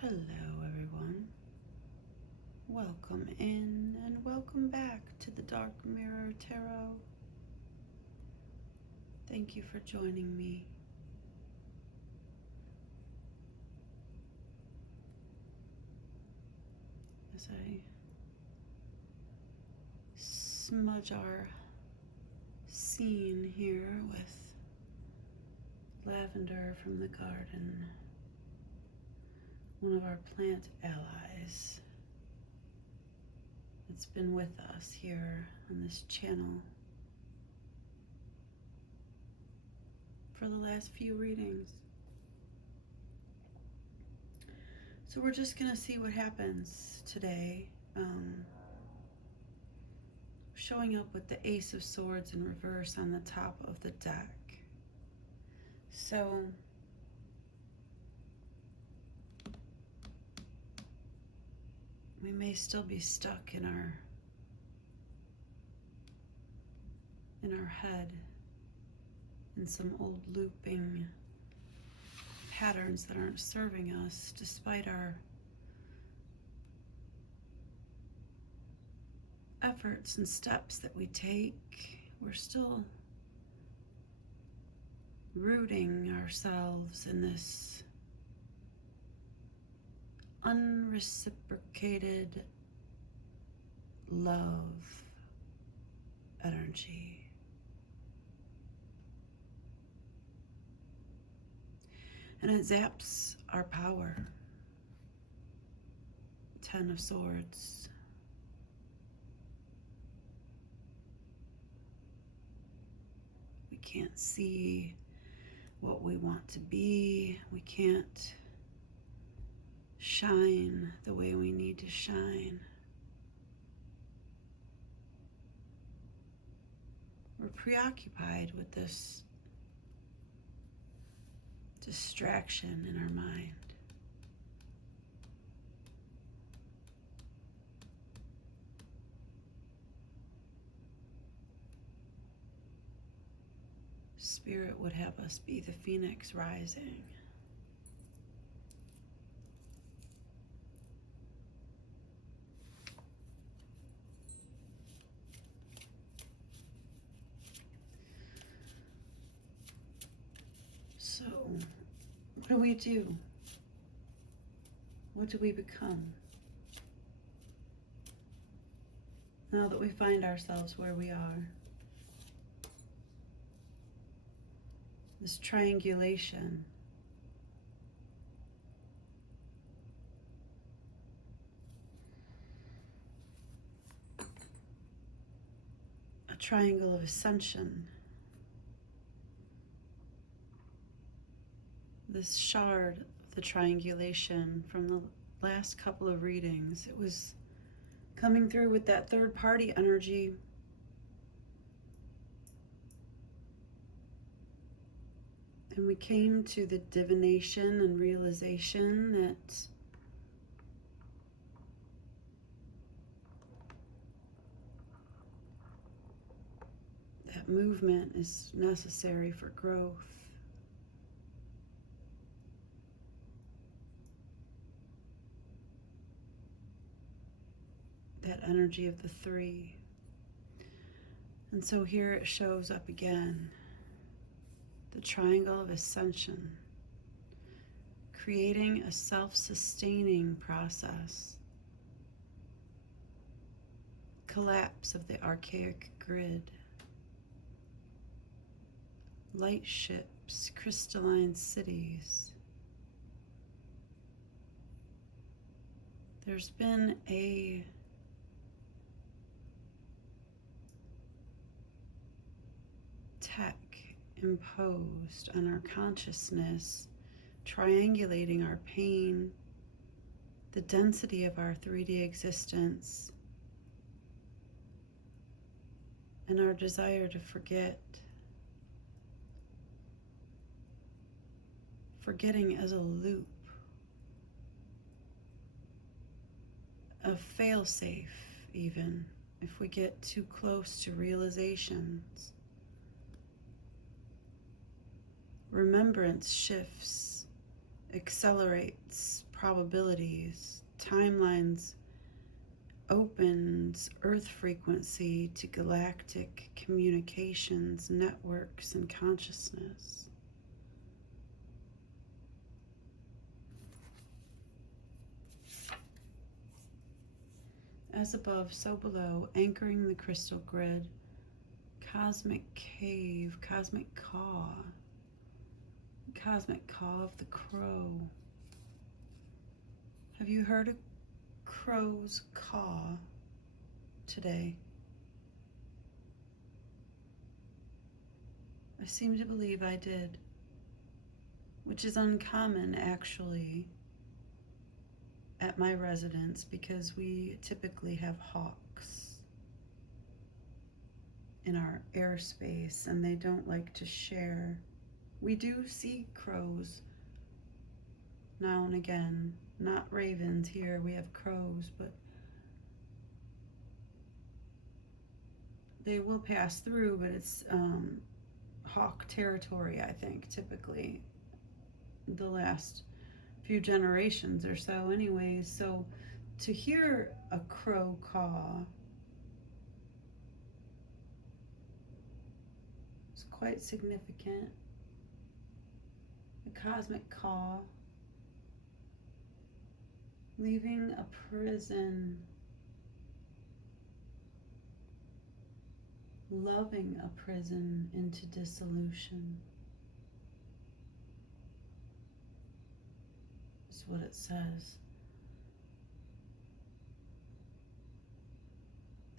Hello everyone, welcome in and welcome back to the Dark Mirror Tarot. Thank you for joining me. As I smudge our scene here with lavender from the garden, one of our plant allies that's been with us here on this channel for the last few readings. So we're just gonna see what happens today. Showing up with the Ace of Swords in reverse on the top of the deck. So we may still be stuck in our head in some old looping patterns that aren't serving us, despite our efforts and steps that we take. We're still rooting ourselves in this unreciprocated love energy. And it zaps our power. 10 of Swords. We can't see what we want to be. We can't shine the way we need to shine. We're preoccupied with this distraction in our mind. Spirit would have us be the phoenix rising. So, what do we do? What do we become? Now that we find ourselves where we are. This triangulation. A triangle of ascension. This shard of the triangulation from the last couple of readings, it was coming through with that third party energy. And we came to the divination and realization that that movement is necessary for growth. That energy of the 3. And so here it shows up again. The triangle of ascension, creating a self-sustaining process, collapse of the archaic grid, light ships, crystalline cities. There's been a tech imposed on our consciousness, triangulating our pain, the density of our 3D existence, and our desire to forget. Forgetting as a loop, a fail-safe even, if we get too close to realizations. Remembrance shifts, accelerates, probabilities, timelines, opens Earth frequency to galactic communications, networks, and consciousness. As above, so below, anchoring the crystal grid, cosmic cave, cosmic caw of the crow. Have you heard a crow's caw today? I seem to believe I did, which is uncommon actually at my residence because we typically have hawks in our airspace and they don't like to share. We do see crows now and again, not ravens here, we have crows, but they will pass through, but it's hawk territory, I think, typically the last few generations or so anyways. So to hear a crow caw is quite significant. The cosmic caw, leaving a prison, loving a prison into dissolution. Is what it says.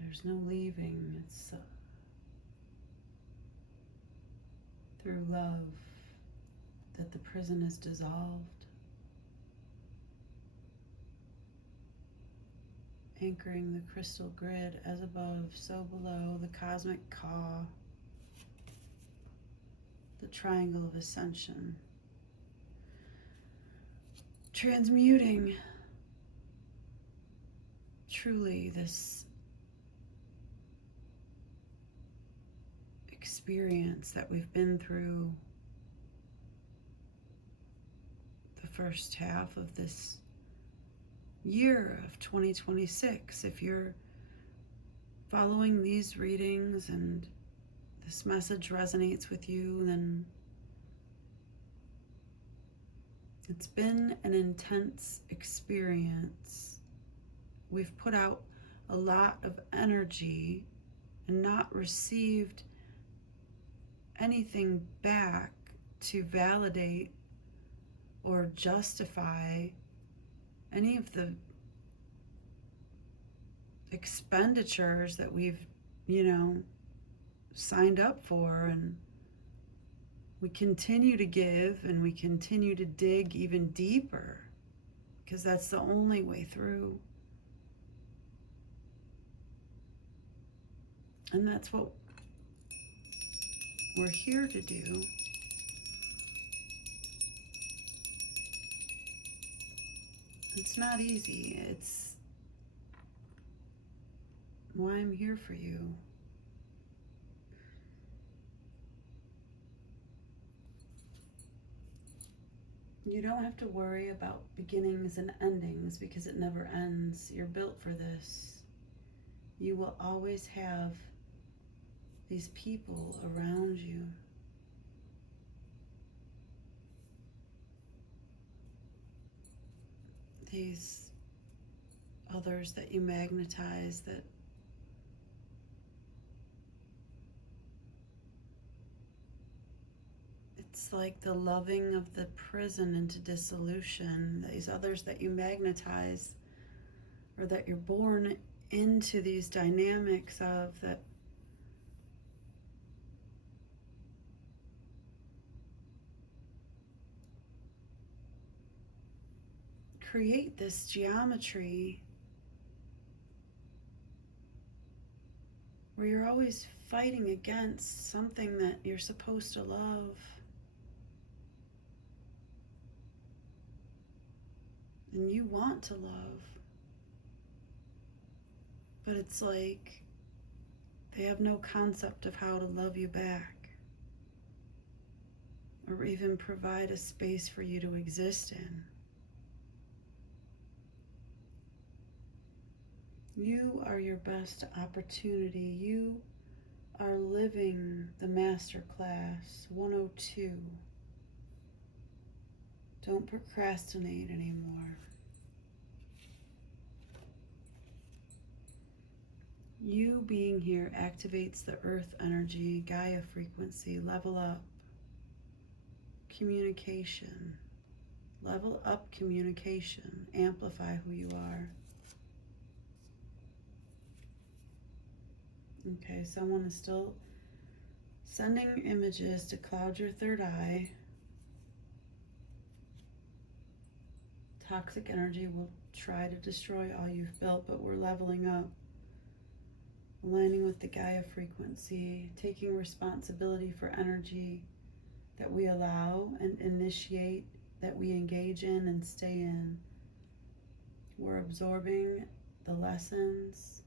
There's no leaving. It's through love that the prison is dissolved. Anchoring the crystal grid, as above, so below, the cosmic caw, the triangle of ascension. Transmuting truly this experience that we've been through the first half of this year of 2026. If you're following these readings and this message resonates with you, then it's been an intense experience. We've put out a lot of energy and not received anything back to validate or justify any of the expenditures that we've, signed up for. And we continue to give and we continue to dig even deeper because that's the only way through. And that's what we're here to do. It's not easy. It's why I'm here for you. You don't have to worry about beginnings and endings because it never ends. You're built for this. You will always have these people around you. These others that you magnetize, that it's like the loving of the prison into dissolution. These others that you magnetize, or that you're born into these dynamics of, that create this geometry where you're always fighting against something that you're supposed to love. And you want to love. But it's like they have no concept of how to love you back, or even provide a space for you to exist in. You are your best opportunity. You are living the Masterclass 102. Don't procrastinate anymore. You being here activates the earth energy, Gaia frequency, level up communication. Level up communication. Amplify who you are. Okay, someone is still sending images to cloud your third eye. Toxic energy will try to destroy all you've built, but we're leveling up. Aligning with the Gaia frequency, taking responsibility for energy that we allow and initiate, that we engage in and stay in. We're absorbing the lessons.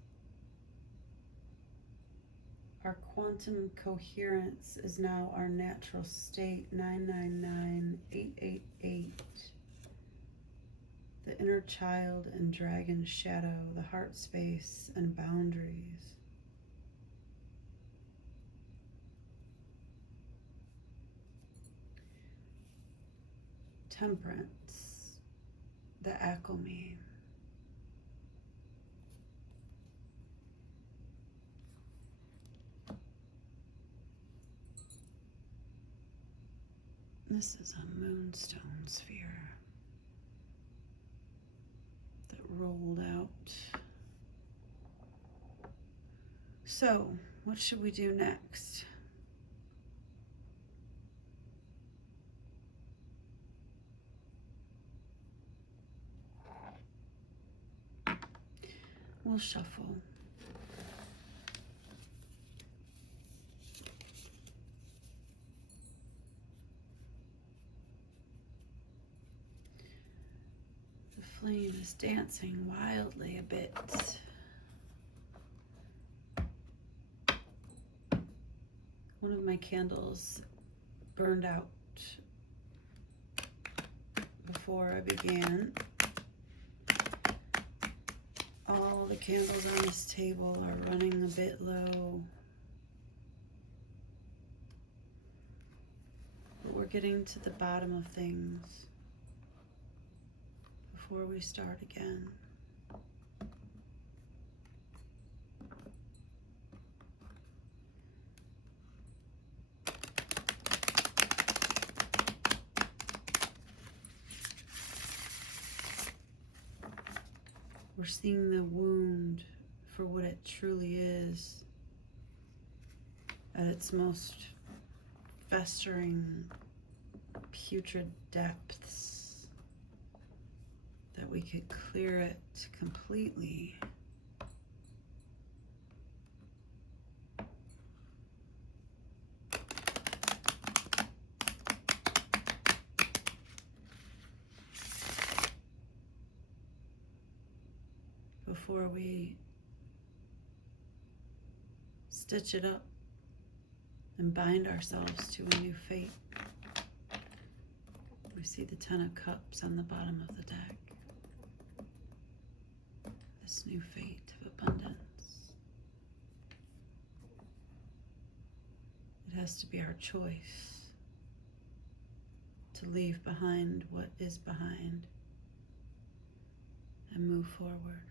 Our quantum coherence is now our natural state, 999-888. The inner child and dragon shadow, the heart space and boundaries. Temperance, the alchemy. This is a moonstone sphere that rolled out. So, what should we do next? We'll shuffle. The flame is dancing wildly a bit. One of my candles burned out before I began. All the candles on this table are running a bit low. But we're getting to the bottom of things before we start again. We're seeing the wound for what it truly is, at its most festering, putrid depths, that we could clear it completely. Before we stitch it up and bind ourselves to a new fate. We see the Ten of Cups on the bottom of the deck. This new fate of abundance. It has to be our choice to leave behind what is behind and move forward.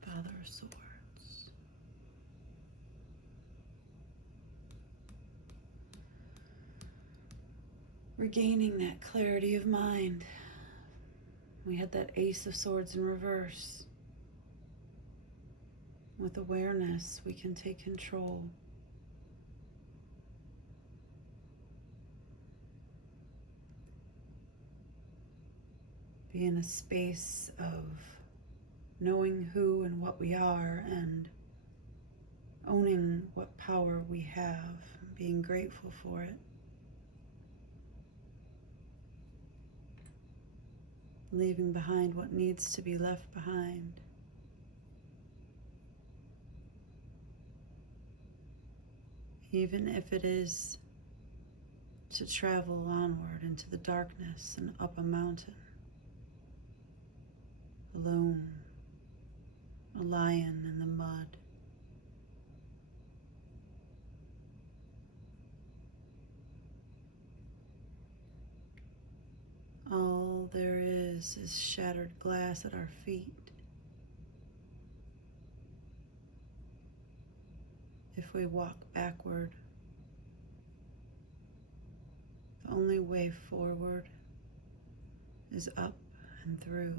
Father of Swords. Regaining that clarity of mind. We had that Ace of Swords in reverse. With awareness, we can take control. Be in a space of knowing who and what we are and owning what power we have, being grateful for it. Leaving behind what needs to be left behind. Even if it is to travel onward into the darkness and up a mountain, alone, a lion in the mud. All there is shattered glass at our feet. If we walk backward, the only way forward is up and through.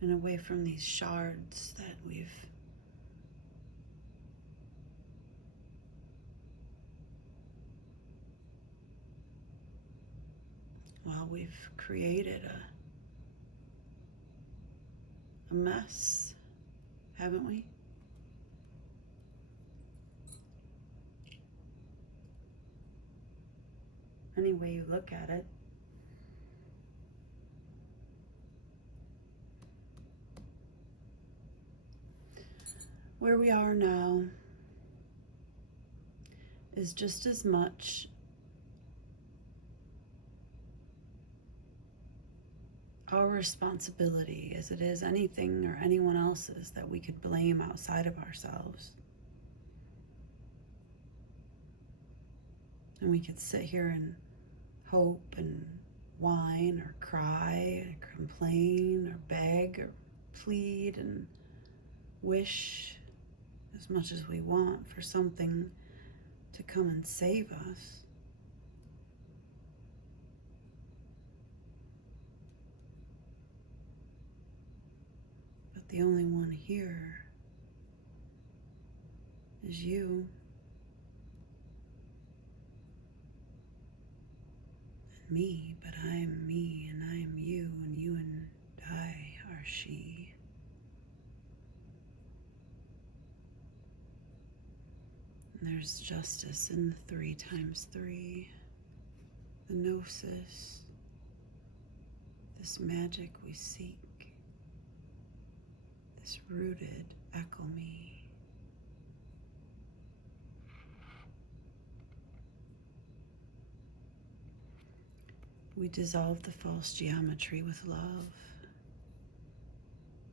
And away from these shards that we've created a mess, haven't we? Any way you look at it. Where we are now is just as much our responsibility as it is anything or anyone else's that we could blame outside of ourselves. And we could sit here and hope and whine or cry or complain or beg or plead and wish as much as we want for something to come and save us. But the only one here is you. And me, but I am me and I am you, and you and I are she. And there's justice in the 3 times 3, the gnosis, this magic we seek, this rooted echo me. We dissolve the false geometry with love,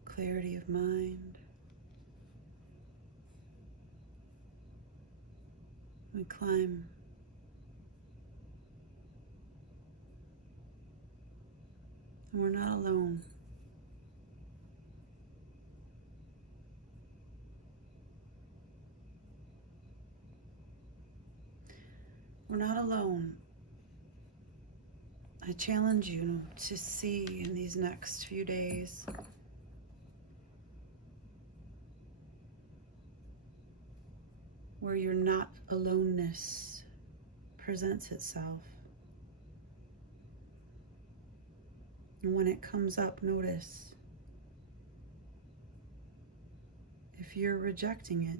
clarity of mind. We climb and we're not alone. We're not alone. I challenge you to see in these next few days where your not aloneness presents itself. And when it comes up, notice if you're rejecting it.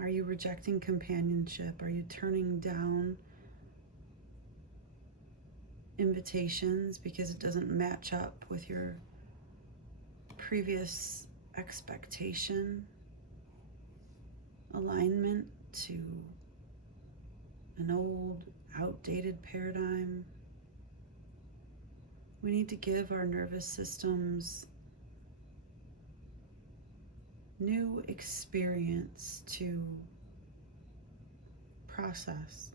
Are you rejecting companionship? Are you turning down invitations because it doesn't match up with your previous expectation, alignment to an old, outdated paradigm? We need to give our nervous systems new experience to process.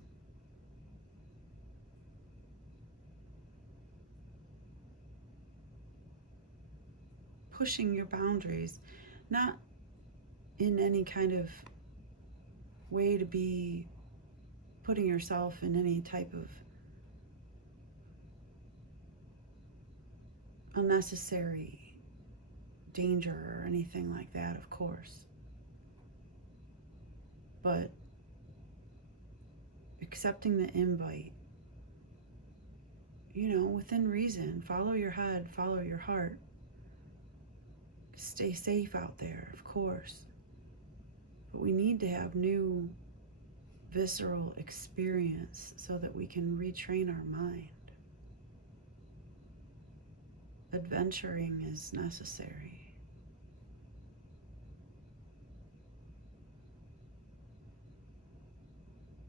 Pushing your boundaries, not in any kind of way to be putting yourself in any type of unnecessary danger or anything like that, of course. But accepting the invite, within reason. Follow your head, follow your heart. Stay safe out there, of course. But we need to have new visceral experience so that we can retrain our mind. Adventuring is necessary.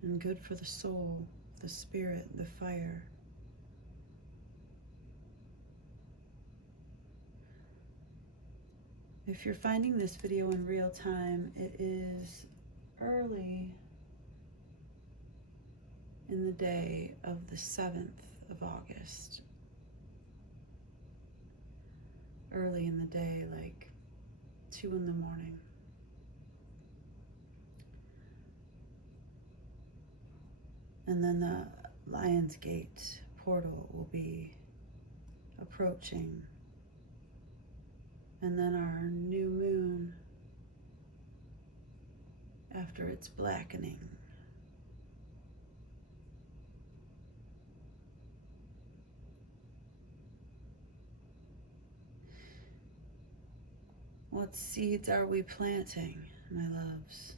and good for the soul, the spirit, the fire. If you're finding this video in real time, it is early in the day of the 7th of August. Early in the day, like 2 in the morning. And then the Lion's Gate portal will be approaching. And then our new moon after its blackening. What seeds are we planting, my loves?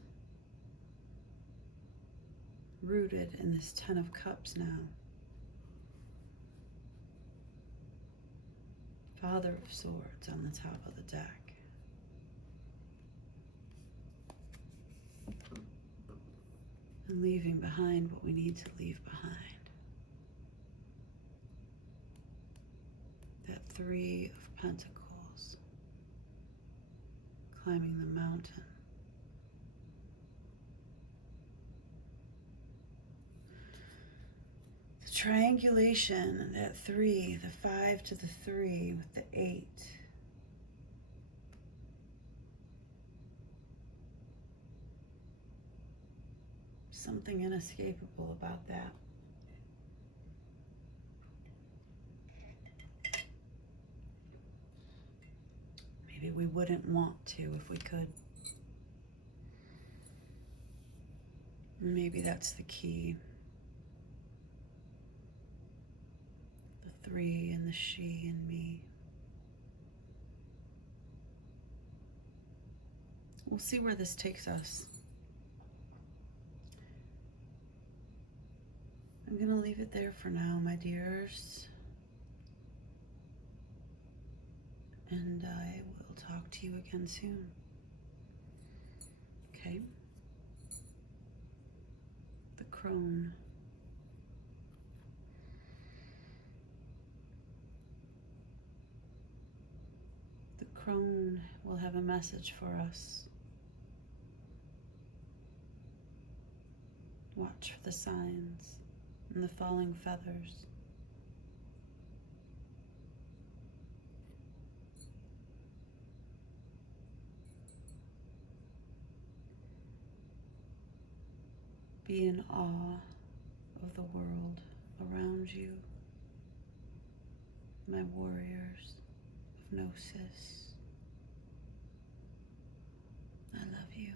Rooted in this 10 of Cups now. Father of Swords on the top of the deck. And leaving behind what we need to leave behind. That 3 of Pentacles. Climbing the mountain. The triangulation, that 3, the 5 to the 3 with the 8. Something inescapable about that. Maybe we wouldn't want to if we could. Maybe that's the key. The 3 and the she and me. We'll see where this takes us. I'm going to leave it there for now, my dears. And I will talk to you again soon. Okay? The crone. The crone will have a message for us. Watch for the signs and the falling feathers. Be in awe of the world around you, my warriors of Gnosis. I love you.